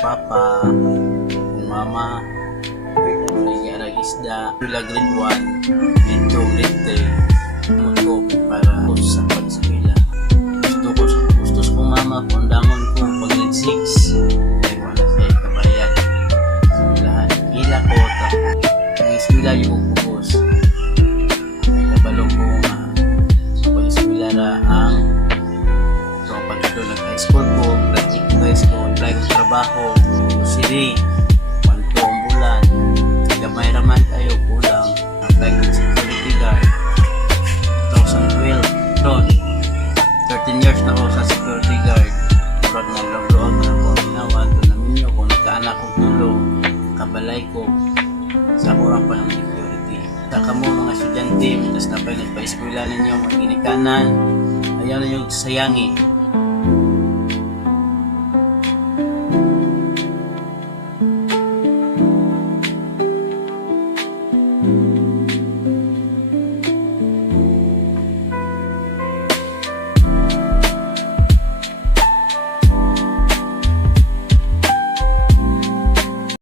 papa, kung mama, nag-iarag isda, pila grade 1, grade 2, grade 3, ko para sa pagsapila. Gusto ko mama, pundangon ko pag grade 6, ay wala siya kabayan. Lahat, hila ko, ang eskwela yung pupus. Ay kabalo ko nga, pag eskwela ra ang pagkado nag-high school ko, graduate ko high school, apply ko trabaho, university, 1 ang bulan, gamay raman tayo, kulang, apply ko security guard, 2012, ron, 13 years na ako sa security guard, murag na log-log na ako, ginawa, doon namin nyo, kung nagkaanak kong tulong, kabalay ko, sa kurang pa ng security. Saka mo mga estudyante, mitas na pa nagpa-eskwela ninyo, mga ginikanan, ayaw na yung sayangi,